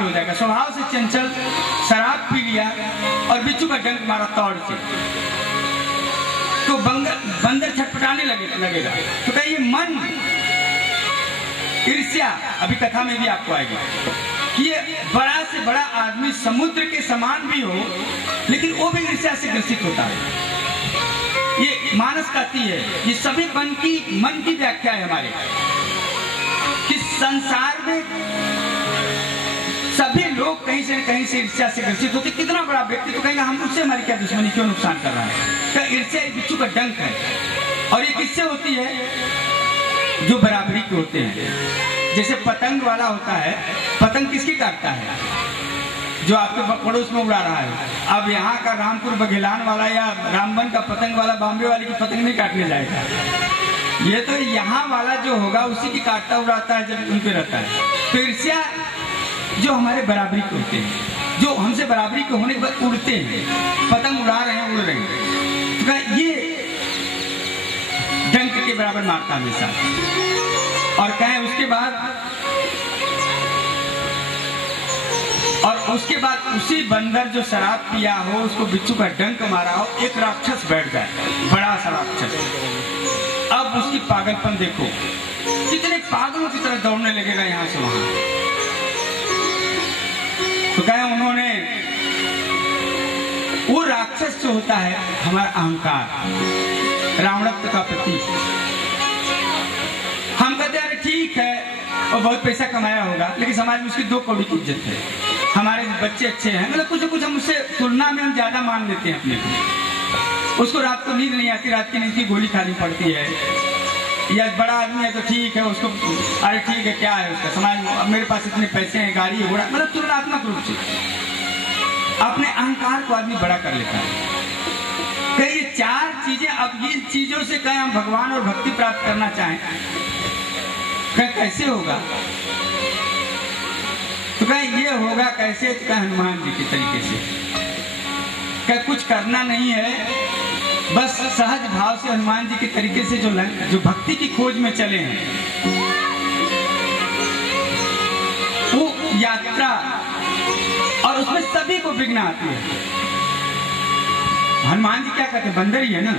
हो जाएगा। स्वभाव से चंचल, शराब पी लिया और बिच्छू का डंक मारा तौड़ से, तो बंदर छटपटाने लगेगा। तो कहिए मन, ईर्ष्या, अभी कथा में भी आपको आएगी कि ये बड़ा से बड़ा आदमी समुद्र के समान भी हो, लेकिन वो भी ईर्ष्या से ग्रसित होता है। ये मानस कहती है, ये सभी मन की व्याख्या है हमारे, कि संसार में सभी लोग कहीं से न कहीं से ईर्ष्या से ग्रसित होते। कितना बड़ा व्यक्ति तो कहेगा हम उससे हमारी क्या दुश्मनी, क्यों नुकसान कर रहा है। क्या ईर्ष्या बिच्छू का डंक है। और ये किससे होती है? जो बराबरी के होते हैं। जैसे पतंग वाला होता है, पतंग किसकी काटता है? जो आपके पड़ोस में उड़ा रहा है। अब यहाँ का रामपुर बघेलान वाला या रामबन का पतंग वाला बॉम्बे वाले की पतंग नहीं काटने जाएगा। ये तो यहाँ वाला जो होगा उसी की काटता उड़ाता है जब उन पे रहता है। तो ईर्ष्या जो हमारे बराबरी के होते हैं, जो हमसे बराबरी के होने के बाद उड़ते हैं, पतंग उड़ा रहे हैं, उड़ रहे हैं, तो ये डंक के बराबर मारता हमेशा। और कहें उसके बाद उसी बंदर जो शराब पिया हो, उसको बिच्छू का डंक मारा हो, एक राक्षस बैठ जाए, बड़ा सा राक्षस। अब उसकी पागलपन देखो, कितने पागलों की तरह दौड़ने लगेगा यहां से वहां। तो कहें उन्होंने, वो राक्षस जो होता है हमारा अहंकार, रावणत्व का प्रतीक। हम कहते हैं अरे ठीक है, वो बहुत पैसा कमाया होगा, लेकिन समाज में उसकी 2 कौड़ी की इज्जत है। हमारे बच्चे अच्छे हैं, मतलब कुछ न कुछ हम उससे तुलना में हम ज्यादा मान लेते हैं अपने को। उसको रात को नींद नहीं आती, रात की नींद की गोली खानी पड़ती है। या बड़ा आदमी है तो ठीक है, उसको अरे ठीक है, क्या है उसका समाज में, अब मेरे पास इतने पैसे हैं, गाड़ी है, घोड़ा, मतलब तुलनात्मक रूप से अपने अहंकार को आदमी बड़ा कर लेता है। कई 4 चीजें, अब ये चीजों से कहें हम भगवान और भक्ति प्राप्त करना चाहें, कैसे होगा? तो कहें ये होगा कैसे? तो कहें हनुमान जी के तरीके से। कहें कुछ करना नहीं है, बस सहज भाव से हनुमान जी के तरीके से जो भक्ति की खोज में चले हैं, वो यात्रा, और उसमें सभी को विघ्न आती है। हनुमान जी क्या कहते हैं? बंदर ही है ना।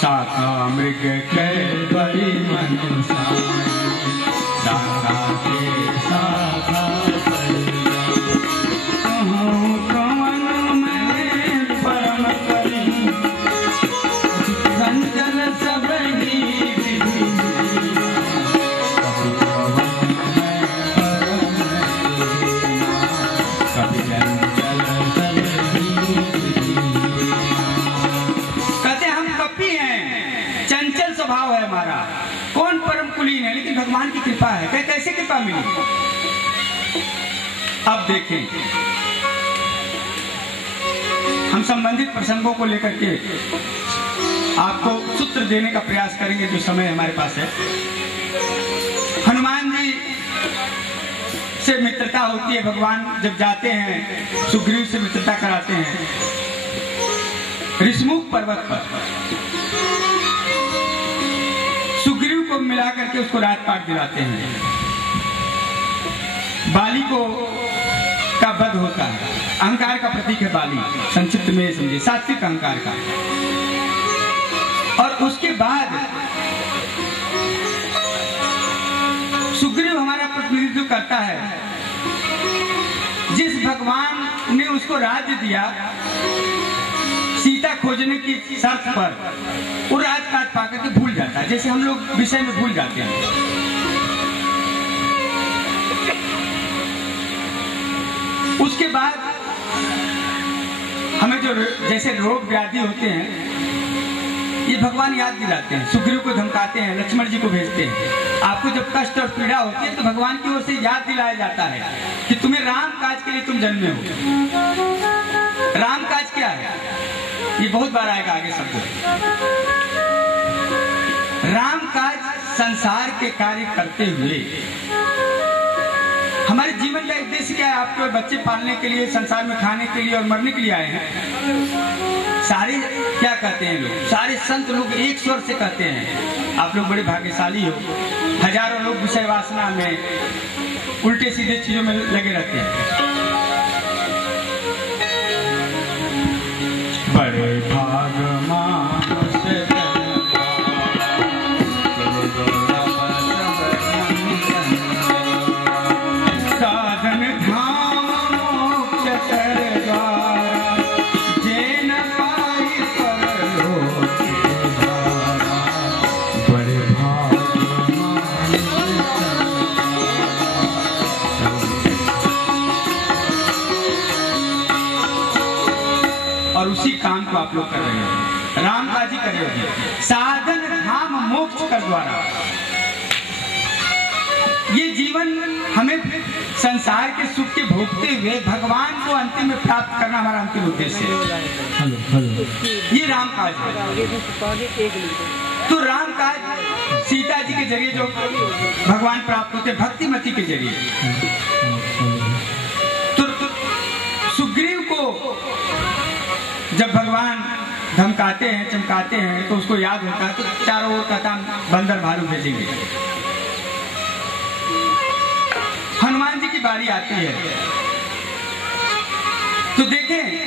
शाखा मृग के बड़ी मनसा, शाखा के शाखा भगवान की कृपा है। कैसे कृपा मिली? अब देखें, हम संबंधित प्रसंगों को लेकर के आपको सूत्र देने का प्रयास करेंगे जो समय हमारे पास है। हनुमान जी से मित्रता होती है, भगवान जब जाते हैं सुग्रीव से मित्रता कराते हैं ऋषमुख पर्वत पर, सुग्रीव को मिला करके उसको राजपाट दिलाते हैं। बाली को का वध होता है, अहंकार का प्रतीक है बाली, संक्षिप्त में समझिए, सात्विक अहंकार का। और उसके बाद सुग्रीव हमारा प्रतिनिधित्व करता है। जिस भगवान ने उसको राज्य दिया सीता खोजने की शर्त पर, वो राजपाट पाकर के भूल जाता है, जैसे हम लोग विषय में भूल जाते हैं। उसके बाद हमें जो जैसे रोग व्याधि होते हैं, ये भगवान याद दिलाते हैं, सुग्रीव को धमकाते हैं, लक्ष्मण जी को भेजते हैं। आपको जब कष्ट और पीड़ा होती है तो भगवान की ओर से याद दिलाया जाता है कि तुम्हें राम काज के लिए तुम जन्मे हो। राम काज क्या है? ये बहुत बार आएगा आगे शब्द। राम काज संसार के कार्य करते हुए हमारे जीवन का उद्देश्य क्या है? आपके बच्चे पालने के लिए, संसार में खाने के लिए और मरने के लिए आए हैं। सारे क्या कहते हैं लोग, सारे संत लोग एक स्वर से कहते हैं, आप लोग बड़े भाग्यशाली हो, हजारों लोग विषय वासना में, उल्टे सीधे चीजों में लगे रहते हैं। बड़े भाग साधन धाम मोक्ष कर द्वारा, जेन पाई परलोक द्वारा। बड़े भाग और उसी काम को आप लोग कर रहे हैं, रामकाजी कर रहे हो। साधन धाम मोक्ष कर द्वारा, ये जीवन हमें संसार के सुख के भोगते हुए भगवान को अंतिम में प्राप्त करना हमारा अंतिम उद्देश्य है। ये रामकाज है। तो रामकाज सीता जी के जरिए जो भगवान प्राप्त होते, भक्तिमती के जरिए। तो सुग्रीव को जब भगवान धमकाते हैं, चमकाते हैं, तो उसको याद होता है, तो चारों ओर कहता बंदर भालू भेजेंगे। हनुमान जी की बारी आती है, तो देखें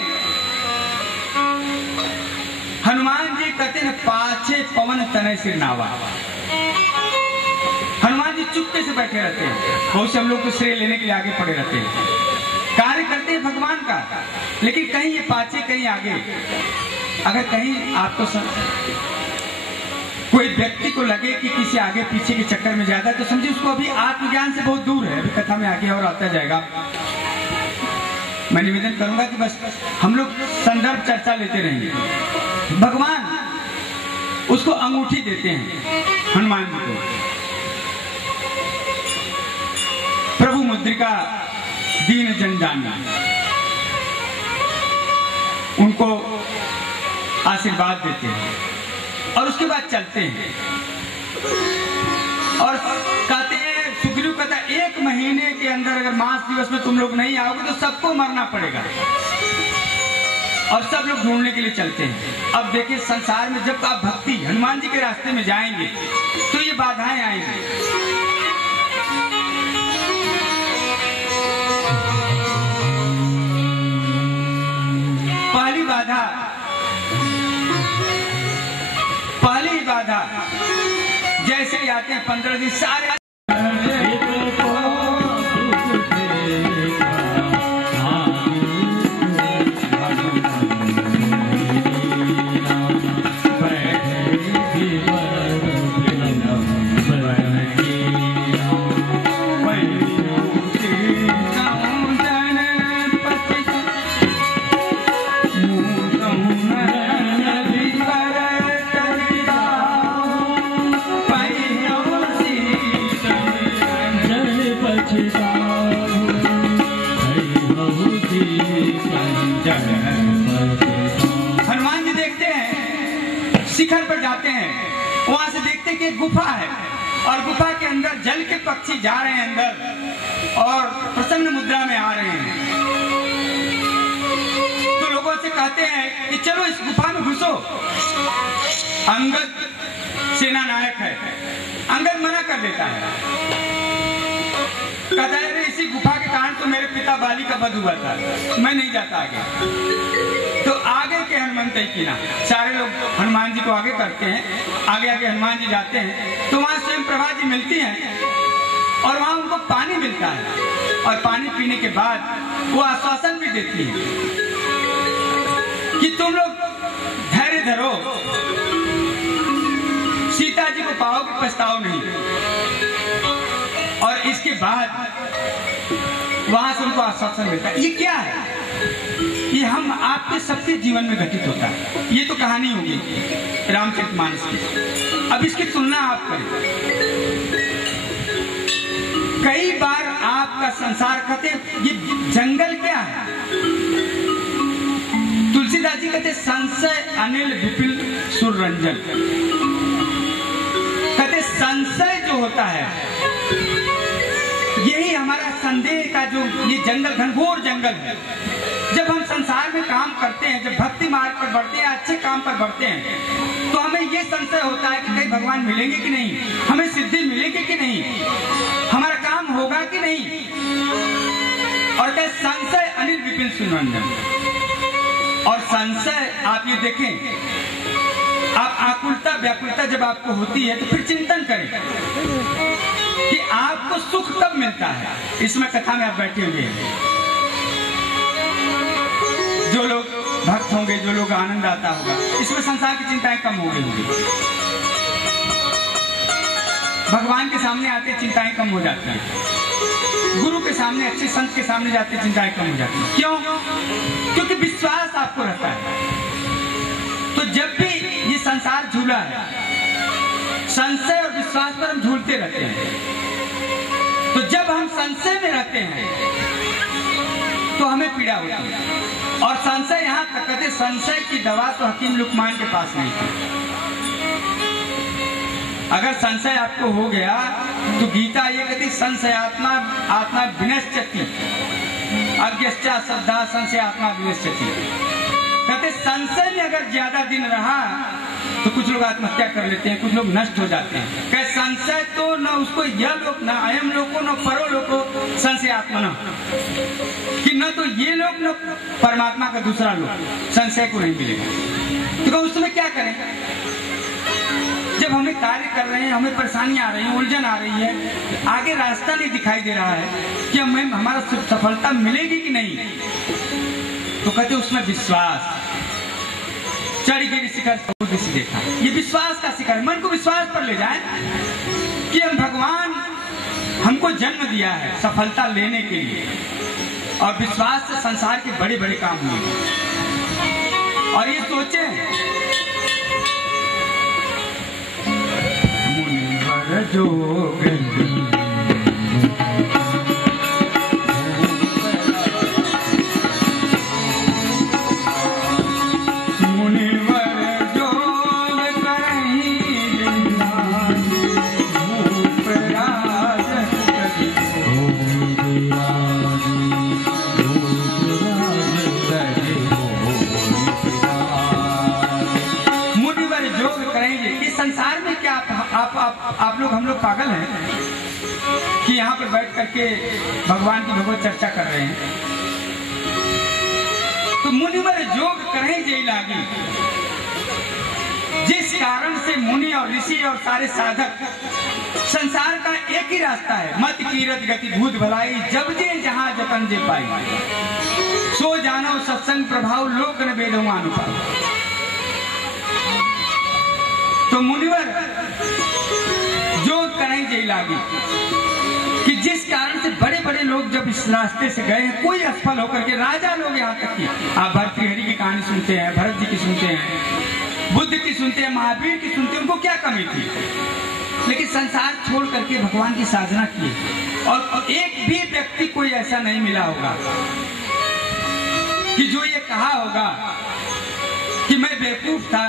हनुमान जी कहते हैं पाछे पवन तनय सिर नावा। हनुमान जी चुपके से बैठे रहते हैं, बहुत से हम लोग को श्रेय लेने के लिए आगे पड़े रहते हैं, कार्य करते हैं भगवान का, लेकिन कहीं ये पाछे कहीं आगे। अगर कहीं आपको कोई व्यक्ति को लगे कि किसी आगे पीछे के चक्कर में ज्यादा, तो समझिए उसको अभी आत्मज्ञान से बहुत दूर है, अभी कथा में आगे और आता जाएगा। मैं निवेदन करूंगा कि बस हम लोग संदर्भ चर्चा लेते रहेंगे। भगवान उसको अंगूठी देते हैं हनुमान जी को, प्रभु मुद्रिका दीन जन जाना, उनको आशीर्वाद देते हैं और उसके बाद चलते हैं और कहते हैं, सुग्रीव कहता है 1 महीने के अंदर अगर मास दिवस में तुम लोग नहीं आओगे तो सबको मरना पड़ेगा। और सब लोग ढूंढने के लिए चलते हैं। अब देखिए संसार में जब आप भक्ति हनुमान जी के रास्ते में जाएंगे तो ये बाधाएं आएंगी। पहली बाधा जैसे ही आते हैं 15 दिन सारे हनुमान जी देखते हैं, शिखर पर जाते हैं, वहां से देखते हैं कि एक गुफा है और गुफा के अंदर जल के पक्षी जा रहे हैं अंदर और प्रसन्न मुद्रा में आ रहे हैं। तो लोगों से कहते हैं कि चलो इस गुफा में घुसो। अंगद सेना नायक है, अंगद मना कर देता है, कहता है इसी गुफा के कारण तो मेरे पिता बाली का वध हुआ था, मैं नहीं जाता आगे। तो आगे के हनुमंत की ना सारे लोग हनुमान जी को आगे करते हैं, आगे आगे हनुमान जी जाते हैं तो वहां स्वयं प्रभा जी मिलती हैं और वहां उनको पानी मिलता है और पानी पीने के बाद वो आश्वासन भी देती है कि तुम लोग धैर्य धरो, सीता जी को पाओगे पछताओ नहीं। और इसके बाद वहां से उनको आश्वासन मिलता है। ये क्या है? ये हम आपके सबके जीवन में घटित होता है। ये तो कहानी होगी रामचरितमानस की, अब इसकी तुलना आप करें। कई बार आपका संसार कहते ये जंगल क्या है? तुलसीदास जी कहते संशय अनिल विपिल सुररंजन, कहते संशय जो होता है यही हमारा संदेह का जो ये जंगल घनघोर जंगल है, जब हम संसार में काम करते हैं, जब भक्ति मार्ग पर बढ़ते हैं, अच्छे काम पर बढ़ते हैं, तो हमें ये संशय होता है कि कहीं भगवान मिलेंगे कि नहीं, हमें सिद्धि मिलेगी कि नहीं, हमारा काम होगा कि नहीं। और क्या संशय अनिल विपिन सुनंदन। और संशय आप ये देखें, आप आकुलता व्याकुलता जब आपको होती है तो फिर चिंतन करें कि आपको सुख कब मिलता है। इसमें कथा में आप बैठे हुए हैं, जो लोग भक्त होंगे, जो लोग आनंद आता होगा, इसमें संसार की चिंताएं कम हो गई होंगी। भगवान के सामने आते चिंताएं कम हो जाती हैं, गुरु के सामने, अच्छे संत के सामने जाते चिंताएं कम हो जाती हैं। क्यों? क्योंकि विश्वास आपको रहता है। तो जब भी ये संसार झूला है, संशय और विश्वास पर हम झूलते रहते हैं। तो जब हम संशय में रहते हैं तो हमें पीड़ा होती है। और संशय, यहाँ तक कहते संशय की दवा तो हकीम लुकमान के पास नहीं थी। अगर संशय आपको हो गया तो गीता ये कहती संशयात्मा आत्मा विनश्यति, अज्ञश्चा श्रद्धा संशय आत्मा विनश्यति। कहते संशय में अगर ज्यादा दिन रहा तो कुछ लोग आत्महत्या कर लेते हैं, कुछ लोग नष्ट हो जाते हैं। कहे संशय तो न उसको यह लोग, न अयम लोको, न परो लोको संशय आत्मा न, कि न तो ये लोग न परमात्मा का दूसरा लोग संशय को नहीं मिलेगा। तो उस समय क्या करें? जब हमें कार्य कर रहे हैं, हमें परेशानियां आ रही हैं, उलझन आ रही है, आगे रास्ता नहीं दिखाई दे रहा है कि हमें हमारा सफलता मिलेगी कि नहीं, तो कहते उसमें विश्वास। चढ़ गिरी शिखर समुद्र से देखा, ये विश्वास का शिखर। मन को विश्वास पर ले जाए कि हम भगवान हमको जन्म दिया है सफलता लेने के लिए, और विश्वास से संसार के बड़े बड़े काम हुए। और ये सोचे मुनिवर जोग आप लोग, हम लोग पागल हैं कि यहाँ पर बैठ करके भगवान की भगवत चर्चा कर रहे हैं। तो मुनिवर जोग करें जय लागी, जिस कारण से मुनि और ऋषि और सारे साधक, संसार का एक ही रास्ता है, मत कीरत गति भूत भलाई, जब जे जहां जतन जे पाई, सो जानो सत्संग प्रभाव लोक न वेदों अनुपात। तो मुनिवर जोग करें जय लागी, कि जिस कारण से बड़े बड़े लोग जब इस रास्ते से गए हैं, कोई असफल होकर के, राजा लोग यहाँ तक की, आप भर्तृहरि की कहानी सुनते हैं, भरत जी की सुनते हैं, बुद्ध की सुनते हैं, महावीर की सुनते हैं, उनको क्या कमी थी, लेकिन संसार छोड़ करके भगवान की साधना की। और एक भी व्यक्ति कोई ऐसा नहीं मिला होगा कि जो ये कहा होगा कि मैं बेवकूफ था,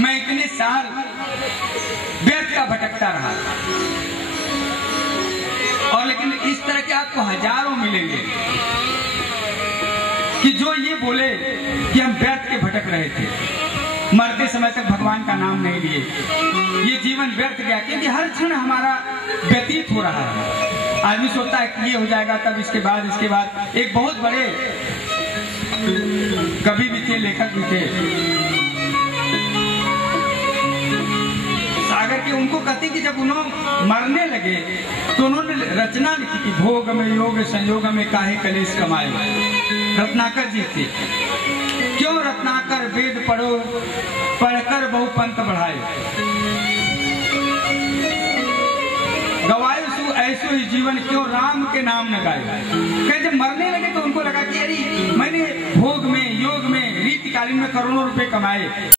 मैं इतने साल व्यर्थ का भटकता रहा। और लेकिन इस तरह के आपको हजारों मिलेंगे कि जो ये बोले कि हम व्यर्थ के भटक रहे थे, मरते समय तक भगवान का नाम नहीं लिए, ये जीवन व्यर्थ गया, क्योंकि हर क्षण हमारा व्यतीत हो रहा है। आदमी सोचता है कि ये हो जाएगा, तब इसके बाद। एक बहुत बड़े कवि भी थे, लेखक भी थे सागर के, उनको कहते कि जब उन्होंने मरने लगे तो उन्होंने रचना लिखी कि भोग में योग संयोग में काहे कलेश कमाए। रत्नाकर जी थे। क्यों रत्नाकर वेद पढ़ो, पढ़कर बहु पंथ बढ़ाए, गवाए सु ऐसो ही जीवन क्यों राम के नाम न गाए। कहे जब मरने लगे तो उनको लगा कि अरे मैंने भोग में योग में रीतिकालीन में करोड़ों रुपए कमाए,